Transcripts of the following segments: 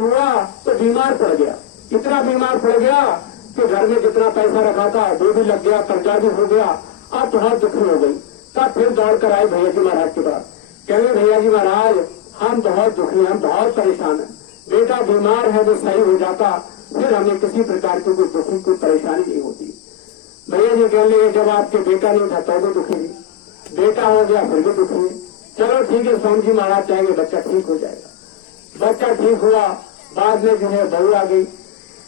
हुआ तो बीमार पड़ गया, इतना बीमार पड़ गया कि घर में जितना पैसा रखा था वो भी लग गया, कर्जा भी हो गया। अब बहुत दुखी हो गई। तब फिर दौड़ कर आए भैया जी महाराज के पास। कहेंगे भैया जी महाराज हम बहुत दुखी हैं, हम बहुत परेशान हैं, बेटा बीमार है वो सही हो जाता फिर हमें किसी प्रकार की कोई दुखी कोई परेशानी नहीं होती। भैया जी कहने लगे जब आपके बेटा नहीं था तो भी दुखी थी, बेटा हो गया फिर भी दुखी है। चलो ठीक है स्वामी जी महाराज चाहेंगे बच्चा ठीक हो जाएगा। बच्चा ठीक हुआ, बाद में जो है बहू आ गई।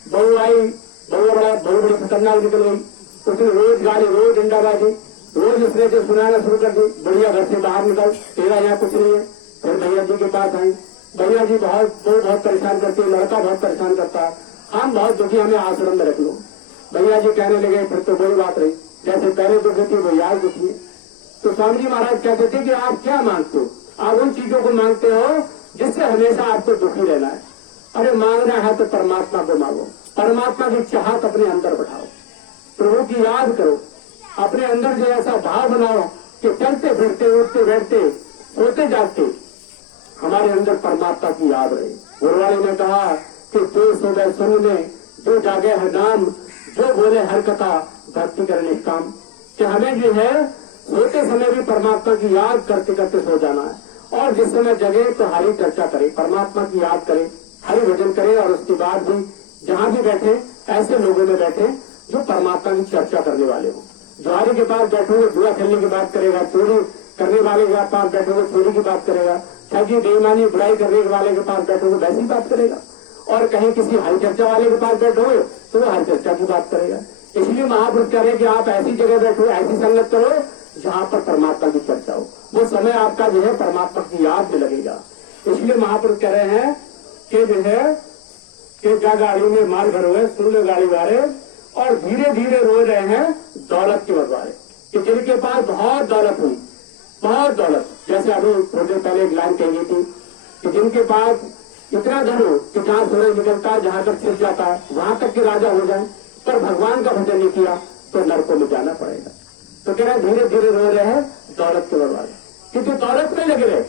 बहू आई, बहू बड़ी खतरनाक निकल गई। उसने रोज गाली, रोज डंडाबाजी, रोज उसने जो सुनाना शुरू कर दी, बढ़िया घर से बाहर निकल, तेरा यहाँ कुछ नहीं है। फिर भैया जी के पास आई। भैया जी बहुत परेशान करती है, लड़का बहुत परेशान करता है, हम बहुत दुखी, हमें आश्रम में रख लो। भैया जी कहने लगे फिर तो वही बात रही, जैसे पहले दुखी थी वो याद दुखी है। तो स्वामी जी महाराज कहते थे कि आप क्या मांगते हो? आप उन चीजों को मांगते हो जिससे हमेशा आपको दुखी रहना है। अरे मांगना है तो परमात्मा को मांगो, परमात्मा की चाहत अपने अंदर बढ़ाओ, प्रभु की याद करो, अपने अंदर जो ऐसा भाव बनाओ कि चलते फिरते उठते बैठते सोते जागते हमारे अंदर परमात्मा की याद रहे। गुरुवाणी ने कहा कि जो सोवे सुन में, जो जागे हर नाम, जो बोले हर कथा, भक्ति करे निष्काम। कि हमें जो है सोते समय भी परमात्मा की याद करते करते सो जाना है, और जिस समय जगे तो हरि चर्चा करे, परमात्मा की याद करे, हरि भजन करे, और उसके बाद भी जहां भी बैठे ऐसे लोगों में बैठे जो परमात्मा की चर्चा करने वाले हो। जुआरी के पास बैठोगे जुआ खेलने की बात करेगा, चोरी करने वाले के पास बैठोगे चोरी की बात करेगा, ठगी बेईमानी बुराई करने वाले के पास बैठोगे वैसी बात करेगा, और कहीं किसी हरि चर्चा वाले के पास बैठोगे तो वो हरि चर्चा की बात करेगा। इसलिए महापुरुष कह रहे कि आप ऐसी जगह बैठो, ऐसी संगत करो जहां पर परमात्मा की चर्चा हो, वो समय आपका जो है परमात्मा की याद में लगेगा। इसलिए महापुरुष कह रहे हैं कि जो है कि क्या गाड़ी में माल भर हुए सुन लो गाड़ी वाले, और धीरे धीरे रो रहे हैं दौलत के बंटवारे, कि जिनके पास बहुत दौलत हुई, बहुत दौलत, जैसे अभी थोड़ी देर पहले एक लाइन कही गई थी कि जिनके पास इतना धन हो कि जहां सूरज निकलता है, जहां तक छिप जाता है वहां तक के राजा हो जाए, पर भगवान का भजन नहीं किया तो नरकों में जाना पड़ेगा। तो कह रहे धीरे धीरे रो रहे हैं दौलत के बंटवारे, क्योंकि दौलत में लगे रहे,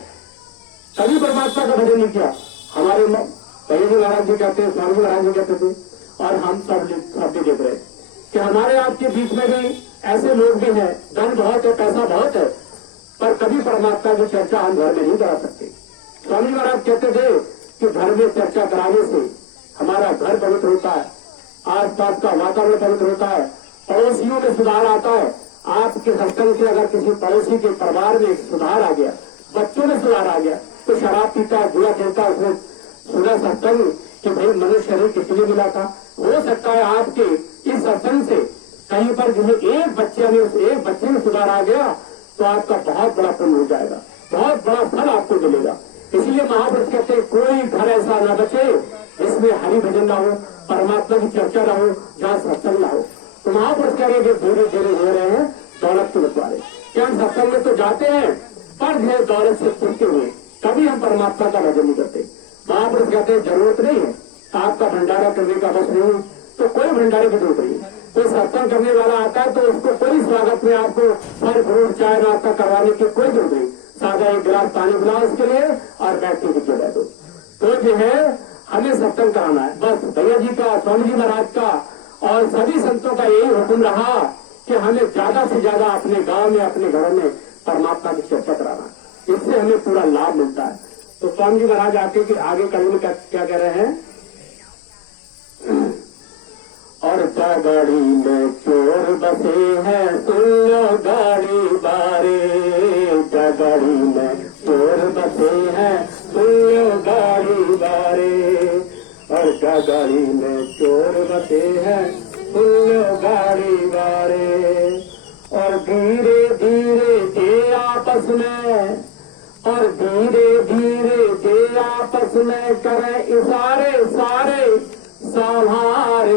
कभी परमात्मा का भजन नहीं किया। हमारे भैया जी महाराज जी कहते हैं, स्वामी महाराज जी कहते थे, और हम सब भी देख रहे कि हमारे आपके बीच में भी ऐसे लोग भी हैं, धन बहुत है, पैसा बहुत है, पर कभी परमात्मा की चर्चा हम घर में नहीं करा सकते। स्वामी महाराज कहते थे कि घर में चर्चा कराने से हमारा घर पवित्र होता है, आसपास का वातावरण पवित्र होता है, पड़ोसियों में सुधार आता है। आपके सत्संग से अगर किसी पड़ोसी के परिवार में सुधार आ गया, बच्चों में सुधार आ गया, तो शराब पीता है, जुआ खेलता है, उसने सुना सत्संग कि भाई मनुष्य शरीर किस लिए मिला था, हो सकता है आपके इस सत्संग से कहीं पर जो है एक बच्चे में सुधार आ गया तो आपका बहुत बड़ा पुण्य हो जाएगा, बहुत बड़ा फल आपको मिलेगा। इसलिए महापुरुष कहते हैं कोई घर ऐसा न बचे जिसमें हरि भजन ना हो, परमात्मा की चर्चा ना हो, जहाँ सत्संग ना हो। तो महापुरुष कह रहे हैं धीरे धीरे हो रहे हैं दौलत के बंटवारे, क्या हम सत्संग में तो जाते हैं पर जो दौलत से छूटते हुए कभी हम परमात्मा का भजन नहीं करते। महापुरुष कहते हैं जरूरत नहीं है आपका भंडारा करने का, बस नहीं तो कोई भंडारे की जरूरत नहीं। कोई सत्संग करने वाला आता है तो उसको कोई स्वागत में आपको फल फ्रूट चाय नाश्ता करवाने की कोई जरूरत नहीं, सादा एक गिलास पानी पिलाओ उसके लिए और बैठ के जगह दो। तो जो है हमें सत्संग कराना है, बस भैया जी का, स्वामी जी महाराज का और सभी संतों का यही हुक्म रहा कि हमें ज्यादा से ज्यादा अपने गांव में, अपने घरों में परमात्मा की चर्चा कराना, इससे हमें पूरा लाभ मिलता है। तो स्वामी जी महाराज आगे कड़ी में क्या कह रहे हैं, और गाड़ी में चोर बसे हैं सुन लो गाड़ी बारे, गाड़ी में चोर बसे हैं सुन लो गाड़ी बारे, और गाड़ी में चोर बसे हैं सुन लो गाड़ी बारे, और धीरे धीरे जे आपस में, और धीरे धीरे जे आपस में करें इशारे सारे संभार